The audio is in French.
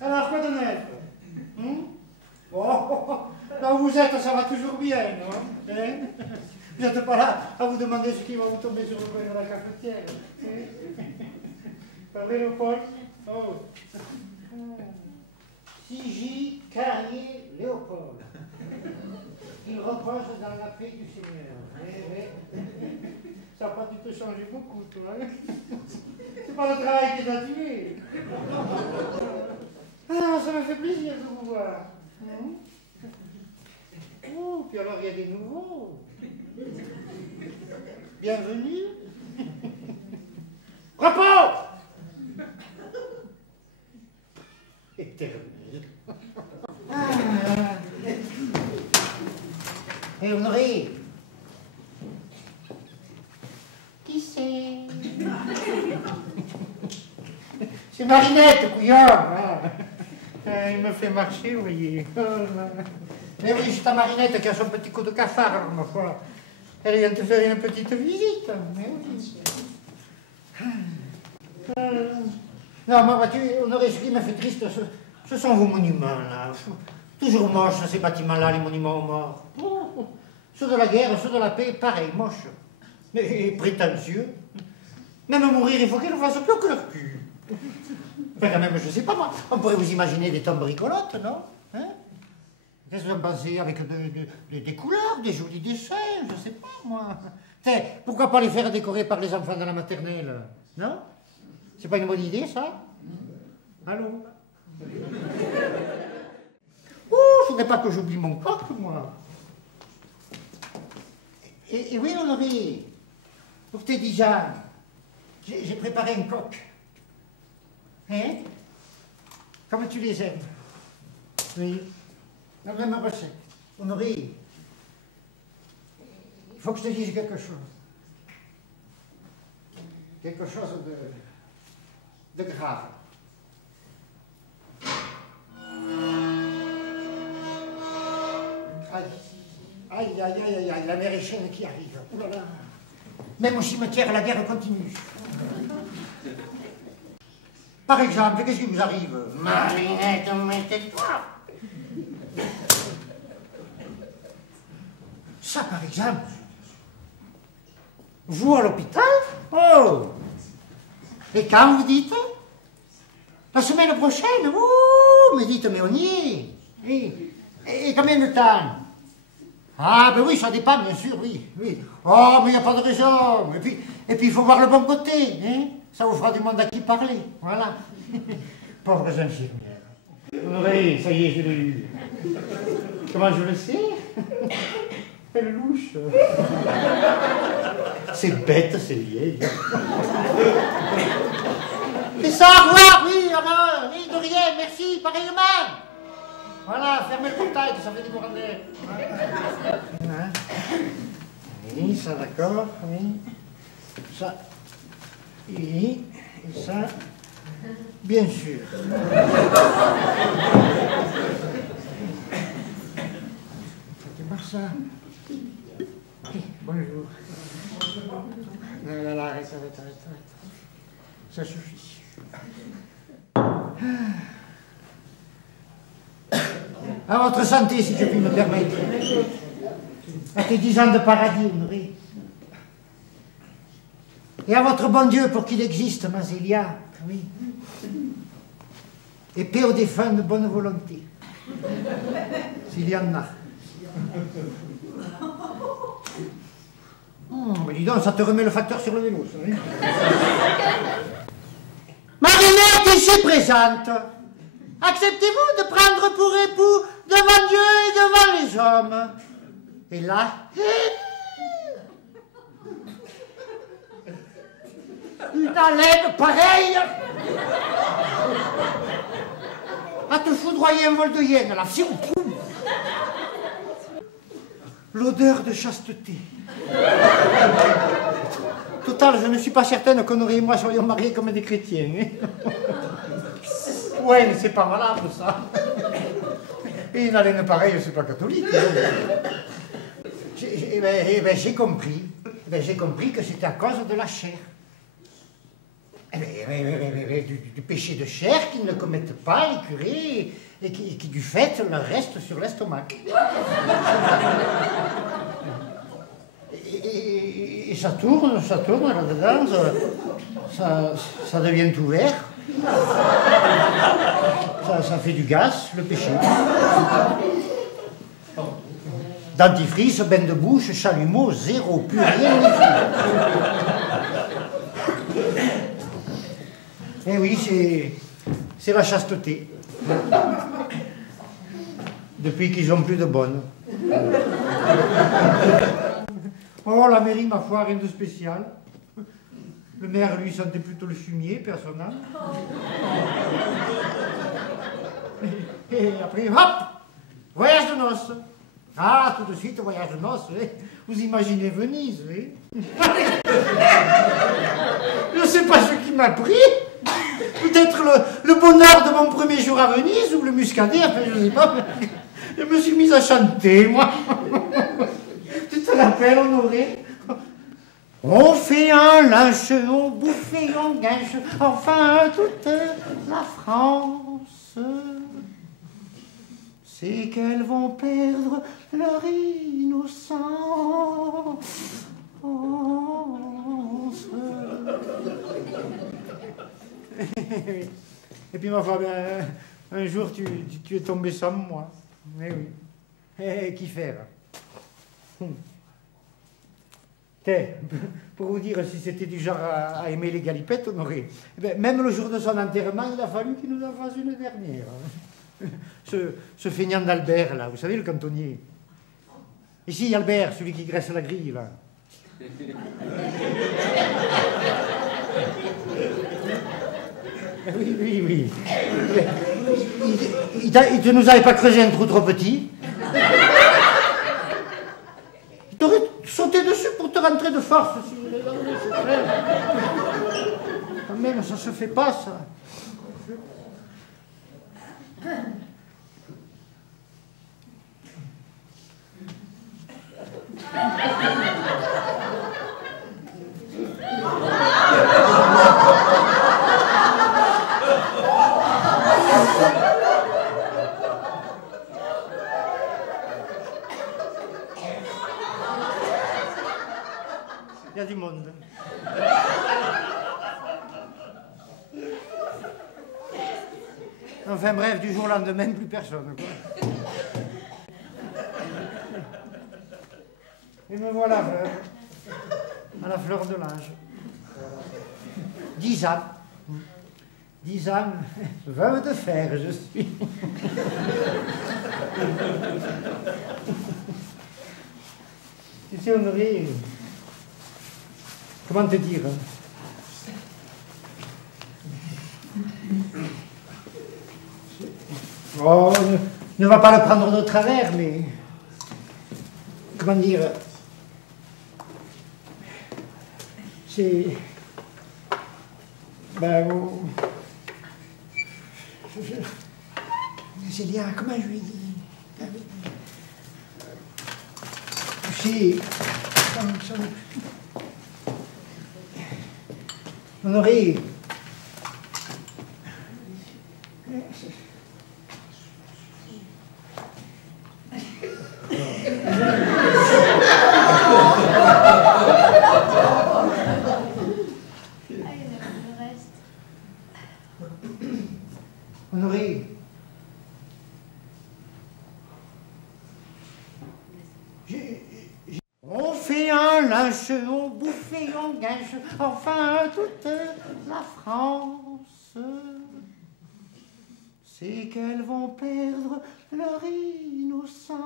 Alors, quoi de neuf? Oh, là où vous êtes, ça va toujours bien, non? Hein? Vous n'êtes pas là à vous demander ce qui va vous tomber sur le coin de la cafetière. Parlez, Léopold. Oh. J. Carrier Léopold. Il repose dans la paix du Seigneur. Ça n'a pas dû te changer beaucoup, toi. Hein? C'est pas le travail qui t'a tué. Ah, ça me fait plaisir de vous voir. Oh, puis alors il y a des nouveaux. Bienvenue. Repos. Éternel. Et Honoré. Qui c'est? C'est Marinette, couillon. Il me fait marcher, vous voyez. Mais oui, c'est ta Marinette qui a son petit coup de cafard, ma foi. Elle vient te faire une petite visite. Mais oui. Non, moi, vois-tu, Honoré, ce qui me fait triste, ce sont vos monuments, là. Toujours moches, ces bâtiments-là, les monuments aux morts. Ceux de la guerre, ceux de la paix, pareil, moches. Mais prétentieux. Même mourir, il faut qu'ils ne fassent plus que leur cul. Enfin, quand même, je ne sais pas, moi. On pourrait vous imaginer des tombes bricolotes, non? Hein? Qu'est-ce que vous en pensez? Avec des couleurs, des jolis dessins, je ne sais pas, moi. Tiens, pourquoi pas les faire décorer par les enfants de la maternelle? Non? C'est pas une bonne idée, ça? Allô? Oh, il ne faudrait pas que j'oublie mon coq, moi. Et oui, Honoré, pour tes 10 ans, j'ai préparé un coq. Hein? Comme tu les aimes. Oui. La même recette. Honoré, il faut que je te dise quelque chose. Quelque chose de grave. Aïe, aïe, aïe, aïe, aïe, la maréchale qui arrive. Oh là là. Même au cimetière, la guerre continue. Par exemple, qu'est-ce qui vous arrive? Marinette, mettez-toi. Ça, par exemple. Vous à l'hôpital? Oh! Et quand vous dites? La semaine prochaine? Oh! Mais dites, mais on y est. Et combien de temps? Ah, ben oui, ça dépend, bien sûr, oui. Oh, mais il n'y a pas de raison. Et puis, il faut voir le bon côté, hein? Ça vous fera du monde à qui parler, voilà. Pauvres infirmières. Oui, ça y est, je l'ai eu. Comment je le sais? Elle louche. C'est bête, c'est vieille. C'est ça, au revoir, oui, de rien, merci, pareillement. Voilà, fermez le portail, que ça fait des courants d'air. Voilà. Oui, ça, d'accord, oui. Ça, oui, et ça, bien sûr. Ça démarre ça. Bonjour. Là, arrête. Ça suffit. À votre santé, si je puis me permettre. À tes 10 ans de paradis, Honoré. Et à votre bon Dieu pour qu'il existe, Mazélia, oui. Et paix aux défunts de bonne volonté. S'il y en a. Mais dis donc, ça te remet le facteur sur le vélo, ça, oui. Marinette ici présente. Acceptez-vous de prendre pour époux devant Dieu et devant les hommes? Et là, une haleine pareille à te foudroyer un vol de hyène, là, si ou poum. L'odeur de chasteté. Total, je ne suis pas certaine qu'Honoré et moi soyons mariés comme des chrétiens. Ouais, mais c'est pas valable, ça. Et une haleine pareille, c'est pas catholique. J'ai compris. J'ai compris que c'était à cause de la chair. Eh bien, du péché de chair qu'ils ne commettent pas, les curés, et qui du fait leur reste sur l'estomac. Et ça tourne là-dedans, ça devient tout vert. Ça fait du gaz, le péché. Dentifrice, bain de bouche, chalumeau, zéro, plus rien. Eh oui, c'est la chasteté. Depuis qu'ils n'ont plus de bonnes. Oh, la mairie, ma foi, rien de spécial. Le maire, lui, sentait plutôt le fumier, personnel. Et après, hop, voyage de noces. Ah, tout de suite, voyage de noces, oui. Vous imaginez Venise, oui. Je ne sais pas ce qui m'a pris. Peut-être le bonheur de mon premier jour à Venise, ou le muscadet, enfin, je ne sais pas. Je me suis mise à chanter, moi. Tu te rappelles, Honoré? On fait un lynche, on bouffe et on gâche, enfin toute la France. C'est qu'elles vont perdre leur innocence. Et puis, ma foi, ben, un jour, tu es tombé sans moi. Mais oui. Et qui faire? Pour vous dire si c'était du genre à aimer les galipettes, Honoré, eh bien, même le jour de son enterrement, il a fallu qu'il nous en fasse une dernière. Ce feignant d'Albert, là, vous savez, le cantonnier. Ici, Albert, celui qui graisse la grille, là. Oui. Il ne nous avait pas creusé un trou trop petit. Il t'aurait sauté dessus pour te rentrer de force. Si vous voulez. Quand même, ça se fait pas, ça. Il y a du monde. Enfin bref, du jour au lendemain, plus personne, quoi. Et me voilà, à la fleur de l'âge. 10 ans. 10 ans, veuve de fer, je suis. Tu sais, Honoré, comment te dire? Oh, ne va pas le prendre de travers, mais... Comment dire? C'est... Ben... Célia, comment je lui ai dit? C'est... Honoré... Honoré, on fait un lynche, on bouffe et on gâche, enfin toute la France. C'est qu'elles vont perdre leur innocence.